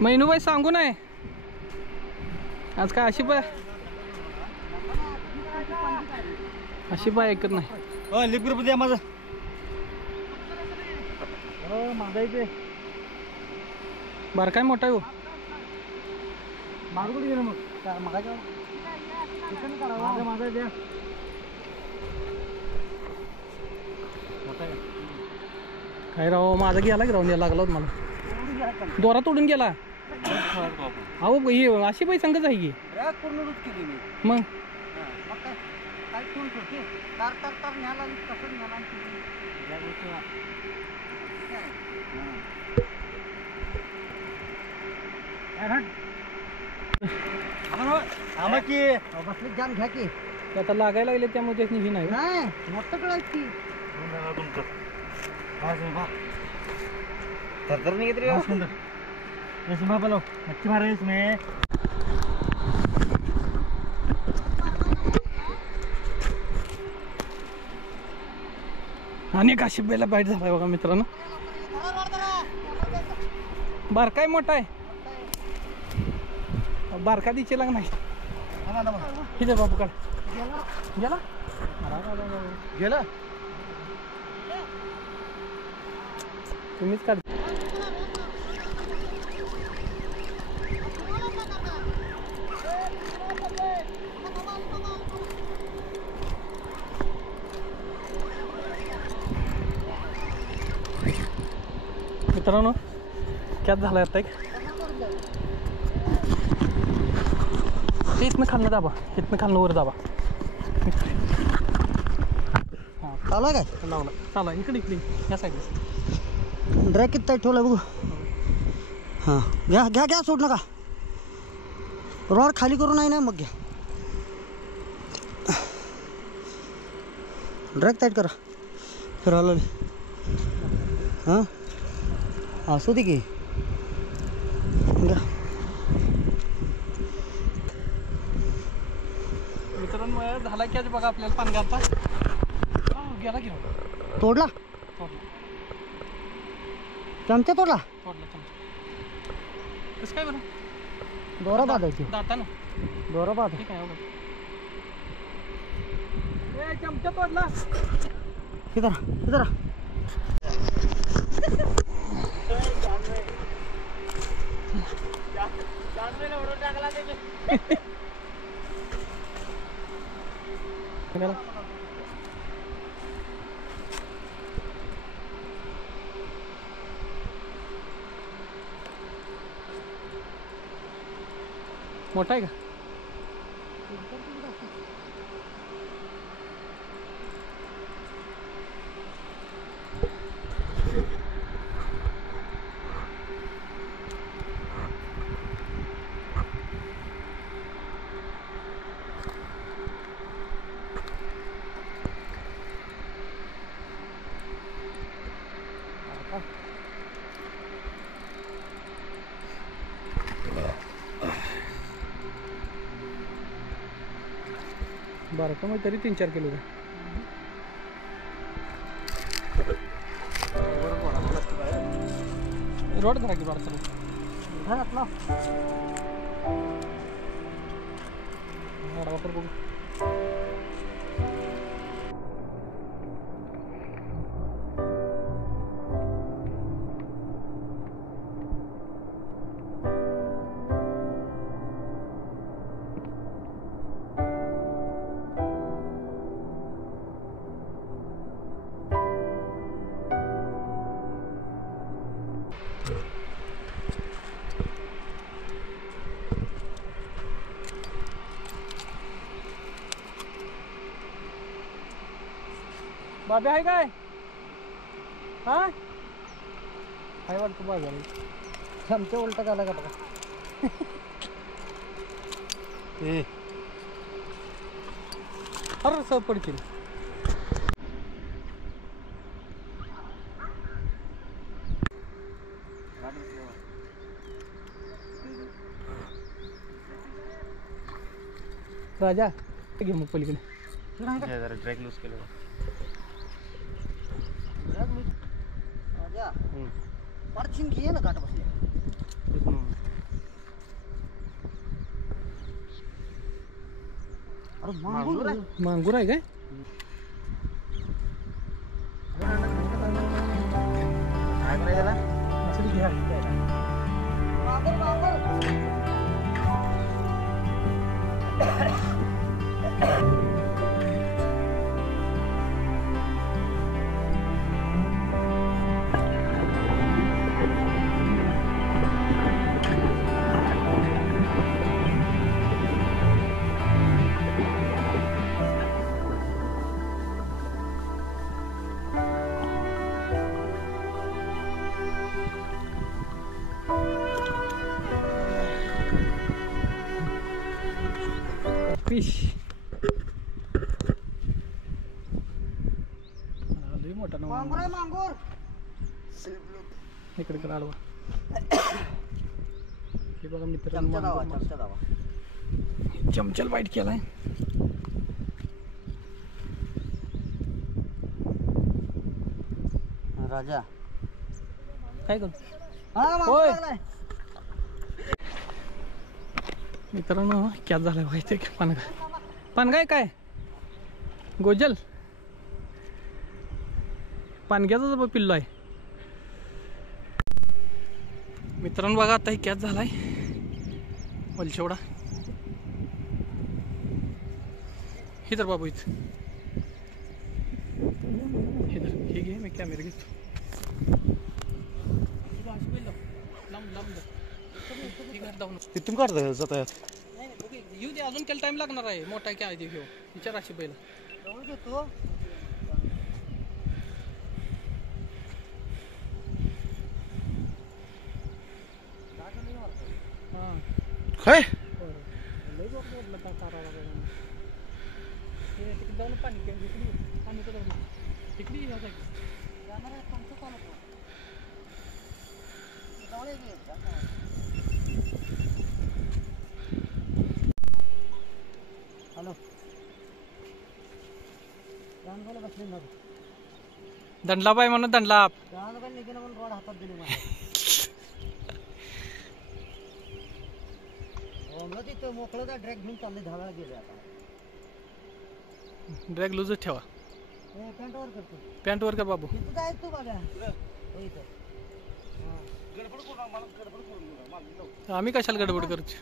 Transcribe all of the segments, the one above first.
मैनूबाई सांगू नाही आज काय अशी बाय ऐकत नाही. लिप ग्रुप द्या माझं. मागायचे बार काय मोठा आहे हो. मागून गेलं मग मागायच्या माझा द्या. काय राव माझा गेला की राहून यायला लागला होता मला. दोरा तोडून गेला. अहो ही अशी बाई संगत आहे की मग जाम घ्या की आता लागायला लागले त्यामुळे ही नाही मोठं कळायची तर नाही घेतली बोलो मच्छी मार इसमें. अनेक अशी बेला बाईट झालाय बघा मित्रांनो. बारकाय मोठा आहे. बारका दिचे लाग नाही इथे बाबू काढ गेला गेला तुम्हीच काढ. मित्रांनो कॅच झालाय आता एक. इथनं खालनं दाबा इथनं खालनं वर दाबा. हां चालू आहे काय लावला चालू इकडे या साईडला. ड्रॅग किती ताईट ठेवला बघू. हां घ्या घ्या घ्या सोड नका. रॉड खाली करू नाही ना मग घ्या. ड्रॅग टाईट करा फिरवलं. हां असू दे की घ्या. मित्रांनो झाला कॅच बघा आपल्याला पाणी घालता गेला घेऊन तोडला चमचा तोडला चमचा कसं काय बरं दोरा बांधायची दातानं दोरा बांध. ठीक आहे चमचा तोडला इधर इधर मोठा आहे का बरं का मग तरी 3-4 किलो रोड धरा की बारचा घरातला वापर बघू. बाबे आहे काय हा काय वाटतं बाजार चमचा उलटा झाला का बघा. हर सब पडतील. राजा घे मग पलीकडे जरा ड्रॅग लूज केलं पार्चिंग घे ना घाट बसले. अरे मांगूर आहे. मांगूर आहे काय? असेल घ्या. मांगूर मांगूर. फिश लय मोठा ना मांगूर आहे मांगूर. इकडे कर आडवा. हे बघा मित्र चमचा दावा चमचा दावा. चमचल बाईट केलाय. राजा काय करू हा मांगूर होय. लागलाय. मित्रांनो क्या झालं व्हायचं की पानगा पानगाय काय गोजल पानग्याचा पिल्लो आहे. मित्रांनो बघा आता कॅच झालाय वलचेवडा. हे तर बाबू इथं हे तर हे घे मी कॅमेरा घेतो. तिथून काढता जाता येऊ दे अजून त्याला टाइम लागणार आहे. मोठा काय आहे घेऊ विचार अशी पहिला. जवळ घेतो. हां काय लय जोर जोडलं का काराला बघा. हे तिकडे जाऊन पाणी पाणी तर तिकडे जाणार आहे तुमचं कोण होतं? जवळ ये की. हॅलो रानगावला बसले ना. दंडलाप आहे म्हणून दंडलाप. रानगाव निघेन म्हणून रोड हातात दिली मला. तिथं मोकळं का ड्रॅग घेऊन चालले धावायला गेले आता. ड्रॅग लूजच ठेवा. पॅन्टवर करतो. पॅन्ट वर कर बाबू. इथं जायच तू बघा. इथं गडबड करू नका, मला गडबड करू नका. आम्ही कशाला गडबड करतो.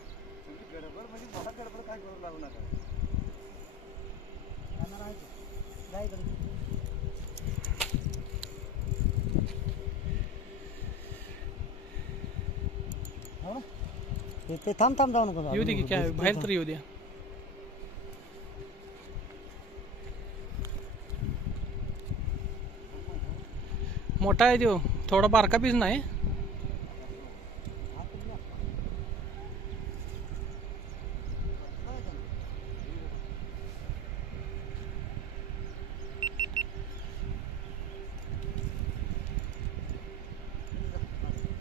गडबड म्हणजे मला गडबड काय करू लागू नका. जाणार आहे जाय इकडे. ते थांब थांब जाऊ नको. येऊ दे की काय बाहेर तर येऊ द्या. मोठा आहे तो थोडा बारका पीस नाही.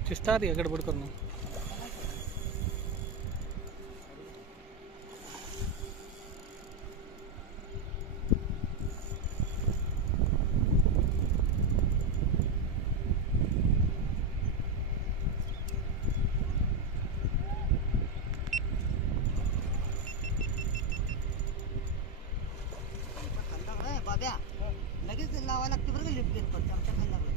शिस्तात या गडबड करणं. बाब्या लगेच लावा लागते बरं का लिफ्ट गेट पण आमच्या खाली लागलं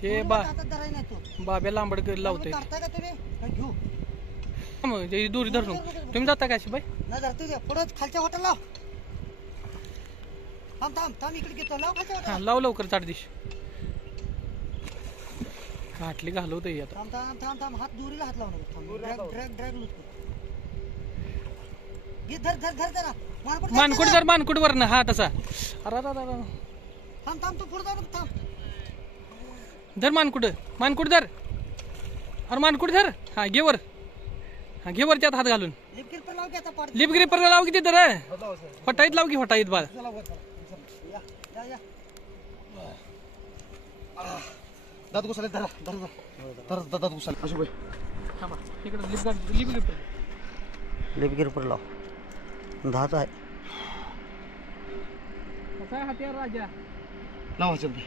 ते बा आता धराय नाही तो. बाब्या लांबड लावतोय. करताय का तुम्ही काय घेऊ मग ते दोरी धरून तुम्ही जाता का अशी बाई. नाही धरतो द्या पुढं खालच्या हॉटेल लाव. थांब थांब थांब इकडे घेतो लाव खालच्या हा हॉटेल. लाव लवकर चाटदिश. घाटली घालवतोय आता. थांब थांब थांब थांब हात दोरीला हात लावू नको. ड्रॅग ड्रॅग ड्रॅग लूज कर. घे धर धर धर जरा मानकुट जर मानकुट वर ना हा तसा. अरे थांब थांब तू पुढे जा थांब. धर मानकुट मानकुट धर. अरे मानकुट धर. हा घे वर. हा घे वर त्यात हात घालून. लिफ्ट गेट लाव की आता पाड. लिप ग्रिपर लाव किती तर फटाईत लाव की फटाईत बा. या या या दात घुसले धरा धरा धरा दात घुसले अशोक भाई. थांबा इकडे लिप ग्रिपर लिफ्ट गेट लाव. 10चा आहे. कसा आहे हत्यार राजा. लावा चल भाई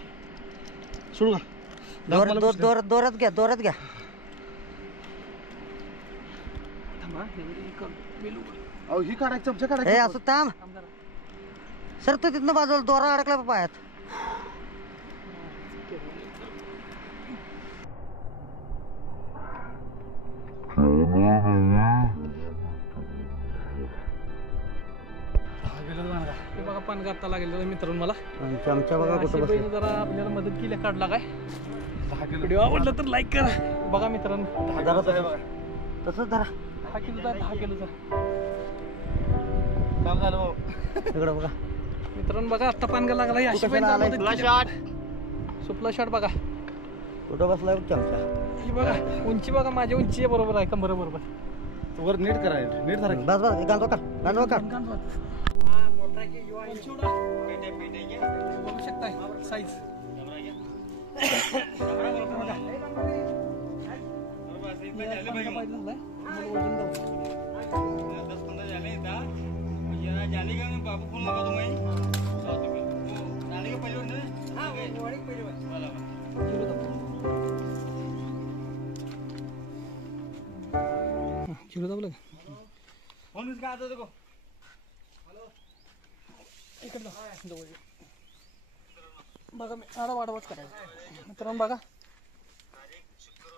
सोडू का दोरात घ्या अहो ही काढा चमचा काढा हे असं थांब सर तू तिथनं बाजूला दोरा अडकला पायात हे बघा पान गाता लागेल मित्रांनो मला चमचा बघा कुठं अशी बसला बहीण जरा आपल्याला मदत केली काढला काय व्हिडिओ आवडला तर लाईक करा बघा मित्रांनो तसंच धरा 10 किलोचा काम झालं भाऊ इकडं बघा मित्रांनो बघा आता पानगा लागला ही अशी बहीण आलाय? सुपला शॉट बघा कुठं बसलाय चमचा ही बघा उंची बघा माझ्या उंची बरोबर आहे कंबर बरोबर वर नीट करा नीट धरा बस गांधवा काढ बघू शकताय साईज चिरू दाबलं इकडं जवळ बघा मी वाढवच करायचं मित्रांनो बघा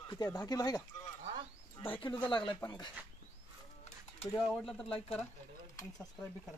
किती आहे 10 किलो आहे का 10 किलोचा लागलाय पण का व्हिडिओ आवडला तर लाईक करा आणि सबस्क्राईब बी करा